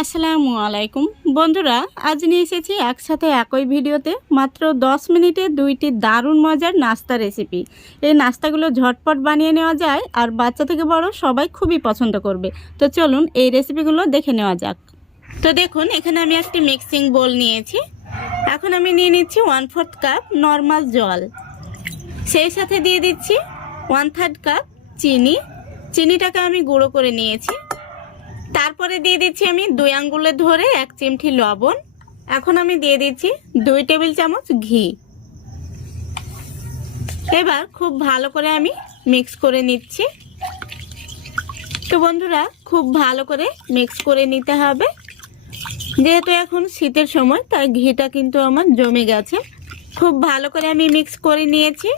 আসসালামু আলাইকুম বন্ধুরা, আজ নিয়ে এসেছি একসাথে একই ভিডিওতে মাত্র 10 মিনিটে দুইটি দারুণ মজার নাস্তা রেসিপি। এই নাস্তাগুলো ঝটপট বানিয়ে নেওয়া যায় আর বাচ্চা থেকে বড় সবাই খুবই পছন্দ করবে। তো চলুন এই রেসিপিগুলো দেখে নেওয়া যাক। তো দেখুন, এখানে আমি একটি মিক্সিং বোল নিয়েছি। এখন আমি নিয়ে নিচ্ছি 1/4 কাপ নর্মাল জল, সেই সাথে দিয়ে দিচ্ছি 1/3 কাপ চিনি। চিনিটাকে আমি গুঁড়ো করে নিয়েছি। তারপরে দিয়ে দিচ্ছি আমি 2 আঙ্গুলে ধরে 1 চিমটি লবণ। এখন আমি দিয়ে দিচ্ছি 2 টেবিল চামচ ঘি। এবার খুব ভালো করে আমি মিক্স করে নিচ্ছি। তো বন্ধুরা, খুব ভালো করে মিক্স করে নিতে হবে। যেহেতু এখন শীতের সময়, তাই ঘিটা কিন্তু আমার জমে গেছে। খুব ভালো করে আমি মিক্স করে নিয়েছি।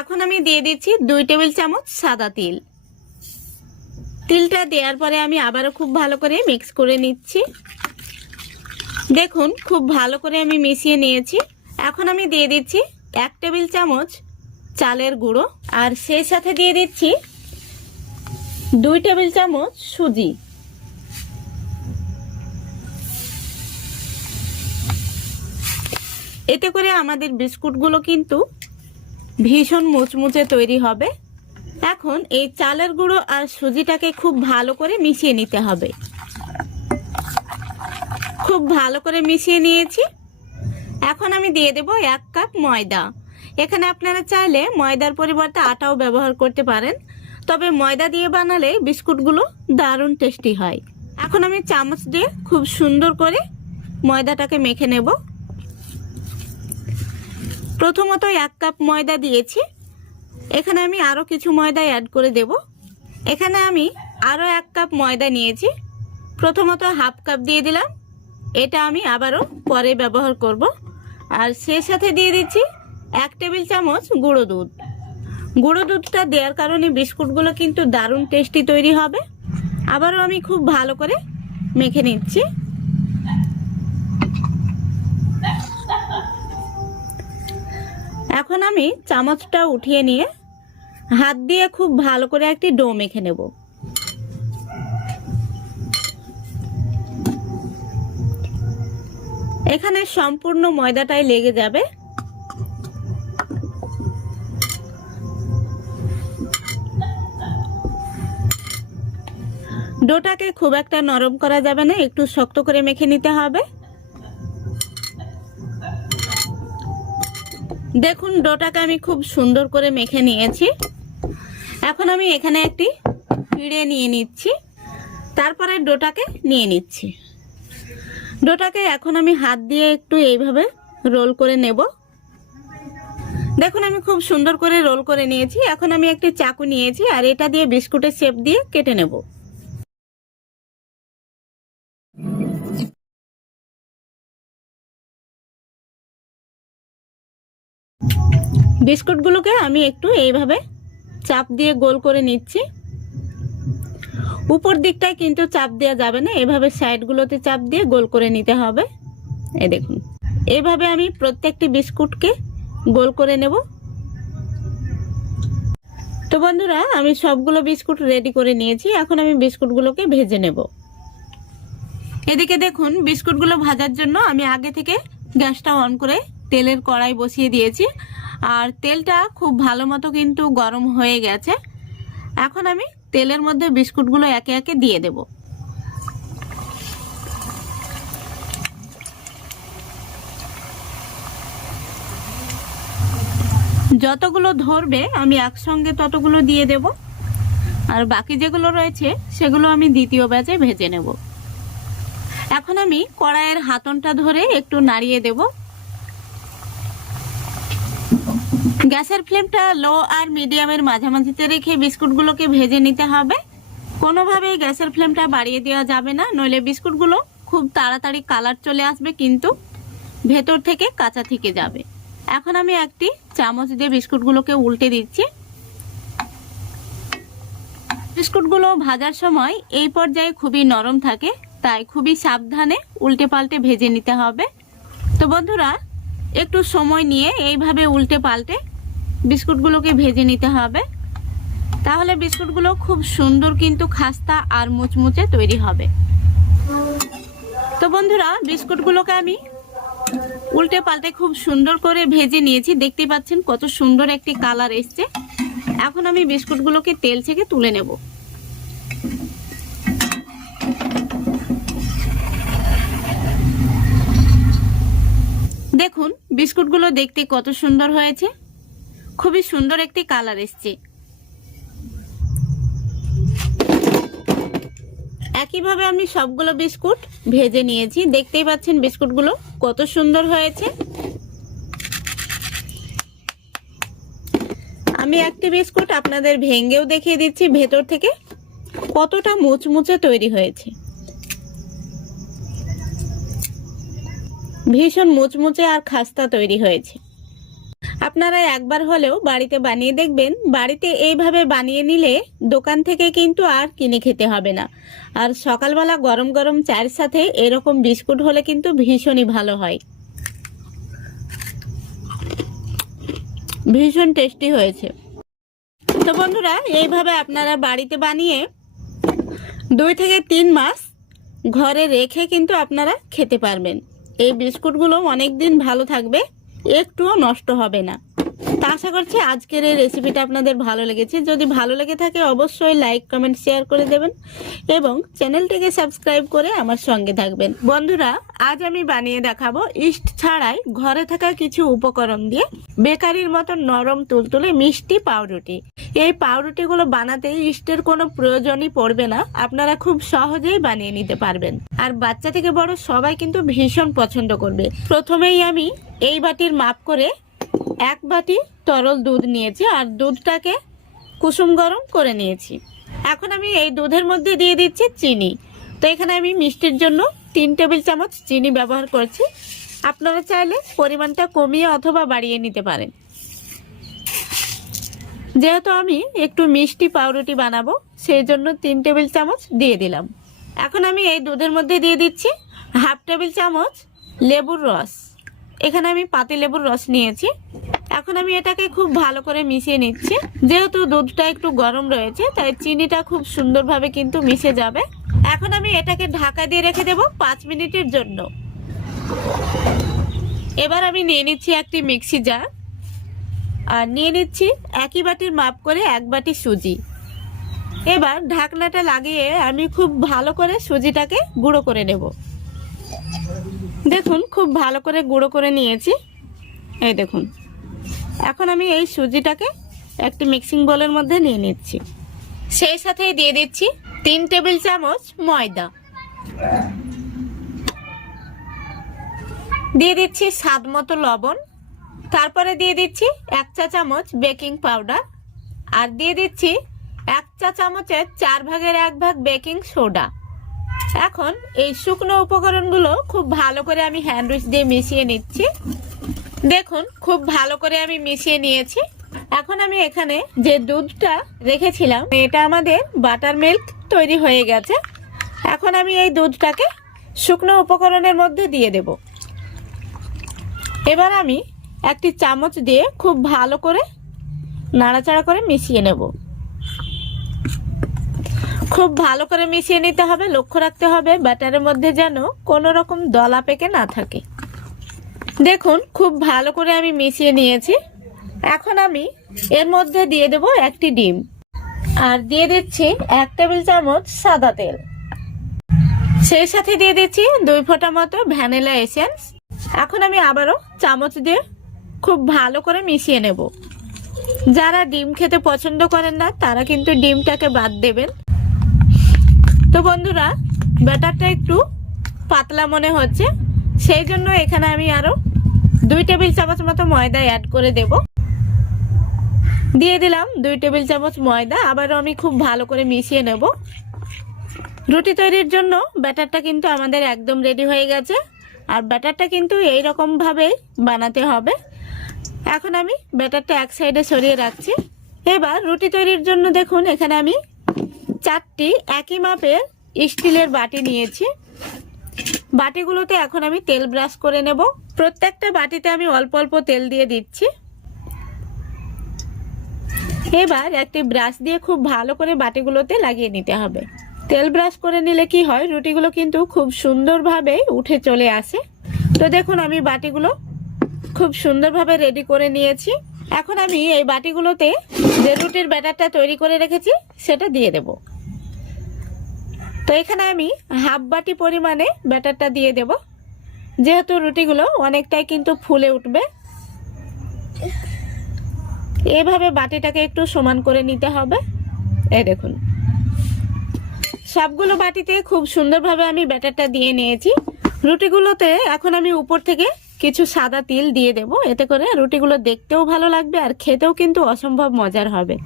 এখন আমি দিয়ে দিচ্ছি 2 টেবিল চামচ সাদা তিল। তিলটা দেওয়ার পরে আমি আবারও খুব ভালো করে মিক্স করে নিচ্ছি। দেখুন, খুব ভালো করে আমি মিশিয়ে নিয়েছি। এখন আমি দিয়ে দিচ্ছি 1 টেবিল চামচ চালের গুঁড়ো, আর সেই সাথে দিয়ে দিচ্ছি 2 টেবিল চামচ সুজি। এতে করে আমাদের বিস্কুটগুলো কিন্তু ভীষণ মুচমুচে তৈরি হবে। এখন এই চালের গুঁড়ো আর সুজিটাকে খুব ভালো করে মিশিয়ে নিতে হবে। খুব ভালো করে মিশিয়ে নিয়েছি। এখন আমি দিয়ে দেব 1 কাপ ময়দা। এখানে আপনারা চাইলে ময়দার পরিবর্তে আটাও ব্যবহার করতে পারেন, তবে ময়দা দিয়ে বানালে বিস্কুটগুলো দারুণ টেস্টি হয়। এখন আমি চামচ দিয়ে খুব সুন্দর করে ময়দাটাকে মেখে নেব। প্রথমত 1 কাপ ময়দা দিয়েছি। এখানে আমি আরও কিছু ময়দা অ্যাড করে দেব। এখানে আমি আরও 1 কাপ ময়দা নিয়েছি। প্রথমত 1/2 কাপ দিয়ে দিলাম, এটা আমি আবারও পরে ব্যবহার করব। আর সেই সাথে দিয়ে দিচ্ছি 1 টেবিল চামচ গুঁড়ো দুধ। গুঁড়ো দুধটা দেওয়ার কারণে বিস্কুটগুলো কিন্তু দারুণ টেস্টি তৈরি হবে। আবারও আমি খুব ভালো করে মেখে নিচ্ছি। এখন আমি চামচটা উঠিয়ে নিয়ে হাত দিয়ে খুব ভালো করে একটি ডো মেখে নেব। এখানে সম্পূর্ণ ময়দাটাই লেগে যাবে। ডোটাকে খুব একটা নরম করা যাবে না, একটু শক্ত করে মেখে নিতে হবে। দেখুন, ডোটাকে আমি খুব সুন্দর করে মেখে নিয়েছি। এখন আমি এখানে একটি পিঁড়ে নিয়ে নিচ্ছি। তারপরে ডোটাকে নিয়ে নিচ্ছি। ডোটাকে এখন আমি হাত দিয়ে একটু এইভাবে রোল করে নেব। দেখুন, আমি খুব সুন্দর করে রোল করে নিয়েছি। এখন আমি একটি চাকু নিয়েছি, আর এটা দিয়ে বিস্কুটের শেপ দিয়ে কেটে নেব। বিস্কুটগুলোকে আমি একটু এইভাবে চাপ দিয়ে গোল করে নিচ্ছি। উপর দিকটায় কিন্তু চাপ দেওয়া যাবে না, এভাবে সাইডগুলোতে চাপ দিয়ে গোল করে নিতে হবে। এই দেখুন, এইভাবে আমি প্রত্যেকটি বিস্কুটকে গোল করে নেব। তো বন্ধুরা, আমি সবগুলো বিস্কুট রেডি করে নিয়েছি। এখন আমি বিস্কুটগুলোকে ভেজে নেব। এদিকে দেখুন, বিস্কুটগুলো ভাজার জন্য আমি আগে থেকে গ্যাসটা অন করে তেলের কড়াই বসিয়ে দিয়েছি, আর তেলটা খুব ভালো মতো কিন্তু গরম হয়ে গেছে। এখন আমি তেলের মধ্যে বিস্কুটগুলো একে একে দিয়ে দেব। যতগুলো ধরবে আমি একসঙ্গে ততগুলো দিয়ে দেব, আর বাকি যেগুলো রয়েছে সেগুলো আমি দ্বিতীয় ব্যাচে ভেজে নেব। এখন আমি কড়াইয়ের হাতনটা ধরে একটু নাড়িয়ে দেব। গ্যাসের ফ্লেমটা লো আর মিডিয়ামের মাঝামাঝিতে রেখে বিস্কুটগুলোকে ভেজে নিতে হবে। কোনোভাবেই গ্যাসের ফ্লেমটা বাড়িয়ে দেওয়া যাবে না, নইলে বিস্কুটগুলো খুব তাড়াতাড়ি কালার চলে আসবে, কিন্তু ভেতর থেকে কাঁচা থেকে যাবে। এখন আমি একটি চামচ দিয়ে বিস্কুটগুলোকে উল্টে দিচ্ছি। বিস্কুটগুলো ভাজার সময় এই পর্যায়ে খুবই নরম থাকে, তাই খুবই সাবধানে উল্টে পাল্টে ভেজে নিতে হবে। তো বন্ধুরা, একটু সময় নিয়ে এইভাবে উল্টে পাল্টে বিস্কুটগুলোকে ভেজে নিতে হবে, তাহলে বিস্কুটগুলো খুব সুন্দর কিন্তু খাস্তা আর মুচমুচে তৈরি হবে। তো বন্ধুরা, বিস্কুটগুলোকে আমি উল্টে পাল্টে খুব সুন্দর করে ভেজে নিয়েছি। দেখতে পাচ্ছেন কত সুন্দর একটি কালার এসছে। এখন আমি বিস্কুটগুলোকে তেল থেকে তুলে নেব। দেখুন বিস্কুটগুলো দেখতে কত সুন্দর হয়েছে, খুবই সুন্দর একটি কালার এসছে। একইভাবে আমি সবগুলো বিস্কুট ভেজে নিয়েছি। দেখতেই পাচ্ছেন বিস্কুটগুলো কত সুন্দর হয়েছে। আমি একটি বিস্কুট আপনাদের ভেঙেও দেখিয়ে দিচ্ছি ভেতর থেকে কতটা মুচমুচে তৈরি হয়েছে। ভীষণ মুচমুচে আর খাস্তা তৈরি হয়েছে। আপনারা একবার হলেও বাড়িতে বানিয়ে দেখবেন। বাড়িতে এইভাবে বানিয়ে নিলে দোকান থেকে কিন্তু আর কিনে খেতে হবে না। আর সকালবেলা গরম গরম চায়ের সাথে এরকম বিস্কুট হলে কিন্তু ভীষণই ভালো হয়। ভীষণ টেস্টি হয়েছে। তো বন্ধুরা, এইভাবে আপনারা বাড়িতে বানিয়ে 2 থেকে 3 মাস ঘরে রেখে কিন্তু আপনারা খেতে পারবেন। এই বিস্কুটগুলো অনেক দিন ভালো থাকবে, একটুও নষ্ট হবে না। তা আশা করছি আজকের এই রেসিপিটা আপনাদের ভালো লেগেছে। যদি ভালো লেগে থাকে অবশ্যই লাইক কমেন্ট শেয়ার করে দেবেন এবং চ্যানেলটিকে সাবস্ক্রাইব করে আমার সঙ্গে থাকবেন। বন্ধুরা, আজ আমি বানিয়ে দেখাবো ইস্ট ছাড়াই ঘরে থাকা কিছু উপকরণ দিয়ে বেকারির মতো নরম তুলতুলে মিষ্টি পাউরুটি। এই পাউরুটিগুলো বানাতে ইস্টের কোনো প্রয়োজনই পড়বে না, আপনারা খুব সহজেই বানিয়ে নিতে পারবেন। আর বাচ্চা থেকে বড় সবাই কিন্তু ভীষণ পছন্দ করবে। প্রথমেই আমি এই বাটির মাপ করে 1 বাটি তরল দুধ নিয়েছি আর দুধটাকে কুসুম গরম করে নিয়েছি। এখন আমি এই দুধের মধ্যে দিয়ে দিচ্ছি চিনি। তো এখানে আমি মিষ্টির জন্য 3 টেবিল চামচ চিনি ব্যবহার করছি। আপনারা চাইলে পরিমাণটা কমিয়ে অথবা বাড়িয়ে নিতে পারেন। যেহেতু আমি একটু মিষ্টি পাউরুটি বানাবো সেই জন্য 3 টেবিল চামচ দিয়ে দিলাম। এখন আমি এই দুধের মধ্যে দিয়ে দিচ্ছি 1/2 টেবিল চামচ লেবুর রস। এখানে আমি পাতি লেবুর রস নিয়েছি। এখন আমি এটাকে খুব ভালো করে মিশিয়ে নিচ্ছি। যেহেতু দুধটা একটু গরম রয়েছে তাই চিনিটা খুব সুন্দরভাবে কিন্তু মিশে যাবে। এখন আমি এটাকে ঢাকা দিয়ে রেখে দেব 5 মিনিটের জন্য। এবার আমি নিয়ে নিচ্ছি একটি মিক্সি জার আর নিয়ে নিচ্ছি একই বাটির মাপ করে 1 বাটি সুজি। এবার ঢাকনাটা লাগিয়ে আমি খুব ভালো করে সুজিটাকে গুঁড়ো করে নেব। দেখুন খুব ভালো করে গুঁড়ো করে নিয়েছি। এই দেখুন, এখন আমি এই সুজিটাকে একটি মিক্সিং বোলের মধ্যে নিয়ে নিচ্ছি। সেই সাথে দিয়ে দিচ্ছি 3 টেবিল চামচ ময়দা, দিয়ে দিচ্ছি স্বাদ মতো লবণ, তারপরে দিয়ে দিচ্ছি 1 চা চামচ বেকিং পাউডার আর দিয়ে দিচ্ছি 1 চা চামচের 4 ভাগের 1 ভাগ বেকিং সোডা। এখন এই শুকনো উপকরণগুলো খুব ভালো করে আমি হ্যান্ড উইচ দিয়ে মিশিয়ে নিচ্ছি। দেখুন খুব ভালো করে আমি মিশিয়ে নিয়েছি। এখন আমি এখানে যে দুধটা রেখেছিলাম এটা আমাদের বাটার মিল্ক তৈরি হয়ে গেছে। এখন আমি এই দুধটাকে শুকনো উপকরণের মধ্যে দিয়ে দেব। এবার আমি একটি চামচ দিয়ে খুব ভালো করে নাড়াচাড়া করে মিশিয়ে নেব। খুব ভালো করে মিশিয়ে নিতে হবে। লক্ষ্য রাখতে হবে ব্যাটারের মধ্যে যেন কোনো রকম দলা পেকে না থাকে। দেখুন খুব ভালো করে আমি মিশিয়ে নিয়েছি। এখন আমি এর মধ্যে দিয়ে দেব একটি ডিম আর দিয়ে দিচ্ছি 1 টেবিল চামচ সাদা তেল। সেই সাথে দিয়ে দিচ্ছি 2 ফোঁটা মতো ভ্যানিলা এসেন্স। এখন আমি আবারও চামচ দিয়ে খুব ভালো করে মিশিয়ে নেব। যারা ডিম খেতে পছন্দ করেন না তারা কিন্তু ডিমটাকে বাদ দেবেন। তো বন্ধুরা, ব্যাটারটা একটু পাতলা মনে হচ্ছে, সেই জন্য এখানে আমি আরো 2 টেবিল চামচ মতো ময়দা অ্যাড করে দেব। দিয়ে দিলাম 2 টেবিল চামচ ময়দা। আবারও আমি খুব ভালো করে মিশিয়ে নেব। রুটি তৈরির জন্য ব্যাটারটা কিন্তু আমাদের একদম রেডি হয়ে গেছে। আর ব্যাটারটা কিন্তু এই রকম ভাবে বানাতে হবে। এখন আমি ব্যাটারটা এক সাইডে সরিয়ে রাখছি। এবার রুটি তৈরির জন্য দেখুন এখানে আমি 4টি একই মাপের স্টিলের বাটি নিয়েছি। বাটিগুলোতে এখন আমি তেল ব্রাশ করে নেব। প্রত্যেকটা বাটিতে আমি অল্প অল্প তেল দিয়ে দিচ্ছি। এবার একটি ব্রাশ দিয়ে খুব ভালো করে বাটিগুলোতে লাগিয়ে নিতে হবে। তেল ব্রাশ করে নিলে কি হয়, রুটিগুলো কিন্তু খুব সুন্দরভাবে উঠে চলে আসে। তো দেখুন আমি বাটিগুলো খুব সুন্দরভাবে রেডি করে নিয়েছি। এখন আমি এই বাটিগুলোতে যে রুটির ব্যাটারটা তৈরি করে রেখেছি সেটা দিয়ে দেব। তো এখানে আমি হাফ বাটি পরিমাণে ব্যাটারটা দিয়ে দেব, যেহেতু রুটিগুলো অনেকটাই কিন্তু ফুলে উঠবে। এভাবে বাটিটাকে একটু সমান করে নিতে হবে। এই দেখুন সবগুলো বাটিতে খুব সুন্দরভাবে আমি ব্যাটারটা দিয়ে নিয়েছি। রুটিগুলোতে এখন আমি উপর থেকে কিছু সাদা তিল দিয়ে দেব, এতে করে রুটিগুলো দেখতেও ভালো লাগবে আর খেতেও কিন্তু অসম্ভব মজার হবে।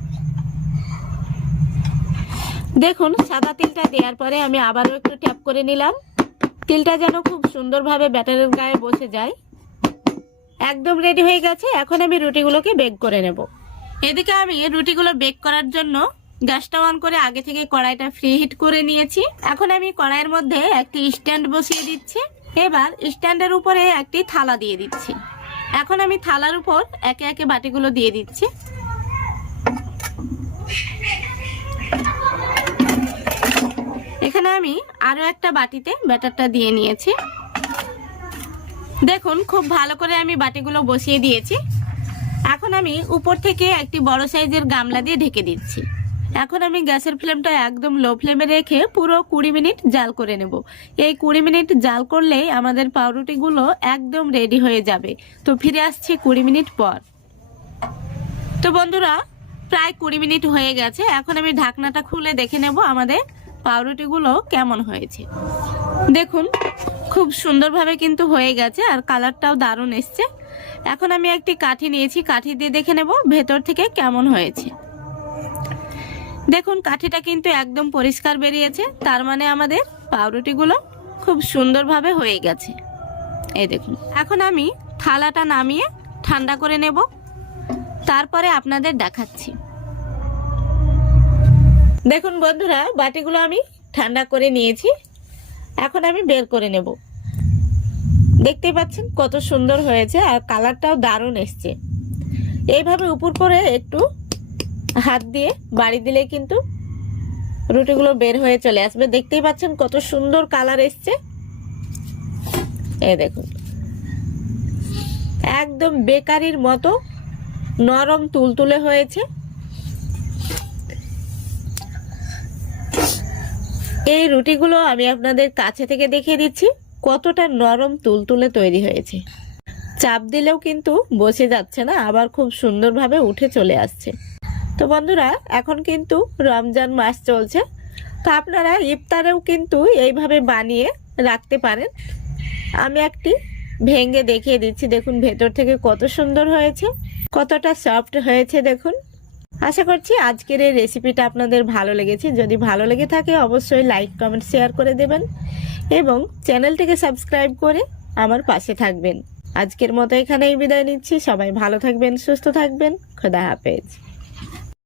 দেখুন সাদা তিলটা দেওয়ার পরে আমি আবারও একটু ট্যাপ করে নিলাম, তিলটা যেন খুব সুন্দরভাবে ব্যাটারের গায়ে বসে যায়। একদম রেডি হয়ে গেছে। এখন আমি রুটিগুলোকে বেক করে নেব। এদিকে আমি রুটিগুলো বেক করার জন্য গ্যাসটা অন করে আগে থেকে কড়াইটা ফ্রি হিট করে নিয়েছি। এখন আমি কড়াইয়ের মধ্যে একটি স্ট্যান্ড বসিয়ে দিচ্ছি। এবার স্ট্যান্ডের উপরে একটি থালা দিয়ে দিচ্ছি। এখন আমি থালার উপর একে একে বাটিগুলো দিয়ে দিচ্ছি। এখানে আমি আরো একটা বাটিতে ব্যাটারটা দিয়ে নিয়েছি। দেখুন খুব ভালো করে আমি বাটিগুলো বসিয়ে দিয়েছি। এখন আমি উপর থেকে একটি বড় সাইজের গামলা দিয়ে ঢেকে দিচ্ছি। এখন আমি গ্যাসের ফ্লেমটা একদম লো ফ্লেমে রেখে পুরো 20 মিনিট জাল করে নেব। এই 20 মিনিট জাল করলেই আমাদের পাউরুটিগুলো একদম রেডি হয়ে যাবে। তো ফিরে আসছি 20 মিনিট পর। তো বন্ধুরা প্রায় 20 মিনিট হয়ে গেছে। এখন আমি ঢাকনাটা খুলে দেখে নেব আমাদের পাউরুটিগুলো কেমন হয়েছে। দেখুন খুব সুন্দরভাবে কিন্তু হয়ে গেছে আর কালারটাও দারুণ এসছে। এখন আমি একটি কাঠি নিয়েছি, কাঠি দিয়ে দেখে নেব ভেতর থেকে কেমন হয়েছে। দেখুন কাঠিটা কিন্তু একদম পরিষ্কার বেরিয়েছে, তার মানে আমাদের পাউরুটিগুলো খুব সুন্দরভাবে হয়ে গেছে। এই দেখুন এখন আমি থালাটা নামিয়ে ঠান্ডা করে নেব, তারপরে আপনাদের দেখাচ্ছি। দেখুন বন্ধুরা বাটিগুলো আমি ঠান্ডা করে নিয়েছি। এখন আমি বের করে নেব। দেখতেই পাচ্ছেন কত সুন্দর হয়েছে আর কালারটাও দারুণ এসছে। এইভাবে উপর করে একটু হাত দিয়ে বাড়ি দিলে কিন্তু রুটিগুলো বের হয়ে চলে আসবে। দেখতেই পাচ্ছেন কত সুন্দর কালার এসছে। এই দেখুন একদম বেকারির মতো নরম তুলতুলে হয়েছে। এই রুটিগুলো আমি আপনাদের কাছে থেকে দেখিয়ে দিচ্ছি কতটা নরম তুলতুলে তৈরি হয়েছে। চাপ দিলেও কিন্তু বসে যাচ্ছে না, আবার খুব সুন্দরভাবে উঠে চলে আসছে। তো বন্ধুরা এখন কিন্তু রমজান মাস চলছে, তো আপনারা ইফতারেও কিন্তু এইভাবে বানিয়ে রাখতে পারেন। আমি একটি ভেঙে দেখিয়ে দিচ্ছি। দেখুন ভেতর থেকে কত সুন্দর হয়েছে, কতটা সফট হয়েছে দেখুন। আশা করছি আজকের এই রেসিপিটা আপনাদের ভালো লেগেছে। যদি ভালো লেগে থাকে অবশ্যই লাইক কমেন্ট শেয়ার করে দেবেন এবং চ্যানেলটিকে সাবস্ক্রাইব করে আমার পাশে থাকবেন। আজকের মতো এখানেই বিদায় নিচ্ছি। সবাই ভালো থাকবেন, সুস্থ থাকবেন। খোদা হাফেজ।